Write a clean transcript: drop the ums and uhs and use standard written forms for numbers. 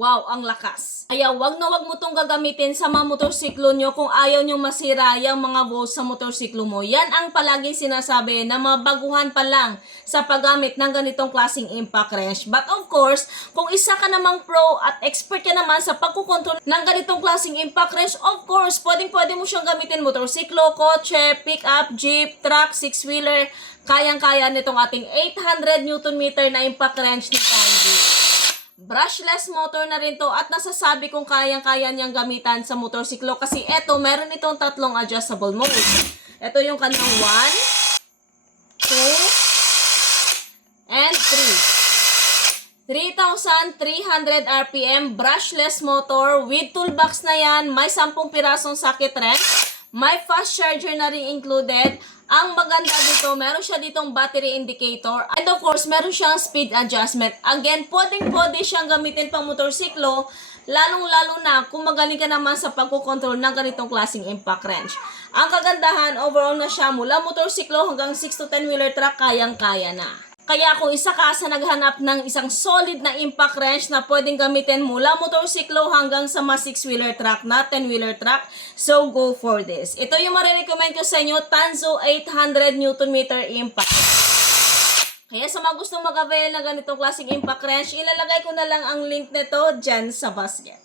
Wow, ang lakas. Kaya wag na wag mo tong gagamitin sa mga motorsiklo nyo kung ayaw nyo masira yung mga walls sa motorsiklo mo. Yan ang palaging sinasabi na mga baguhan pa lang sa paggamit ng ganitong klaseng impact wrench. But of course, kung isa ka namang pro at expert ka naman sa pagkukontrol ng ganitong klaseng impact wrench, of course, pwede mo siyang gamitin motorsiklo, kotse, pick-up, jeep, truck, six-wheeler. Kayang-kaya nitong ating 800 Newton meter na impact wrench ni Kanji. Brushless motor na rin to at nasasabi kong kayang-kaya niyang gamitan sa motorsiklo kasi eto, meron itong tatlong adjustable mode. Ito yung kanyang 1, 2, and 3. 3,300 RPM brushless motor with toolbox na yan. May 10 pirasong socket wrench. May fast charger na rin included. Ang maganda dito, meron siya ditong battery indicator. And of course, meron siyang speed adjustment. Again, pwede siyang gamitin pang motorsiklo, lalong-lalo na kung magaling ka naman sa pagkukontrol ng ganitong klaseng impact wrench. Ang kagandahan, overall na siya mula motorsiklo hanggang 6 to 10 wheeler truck, kayang-kaya na. Kaya kung isa ka sa naghanap ng isang solid na impact wrench na pwedeng gamitin mula motorsiklo hanggang sa mga 6-wheeler truck na 10-wheeler truck, so go for this. Ito yung marirecommend ko sa inyo, Tanzo 800 Newton meter impact. Kaya sa mga gustong mag-avail na ganitong klaseng impact wrench, ilalagay ko na lang ang link nito dyan sa basket.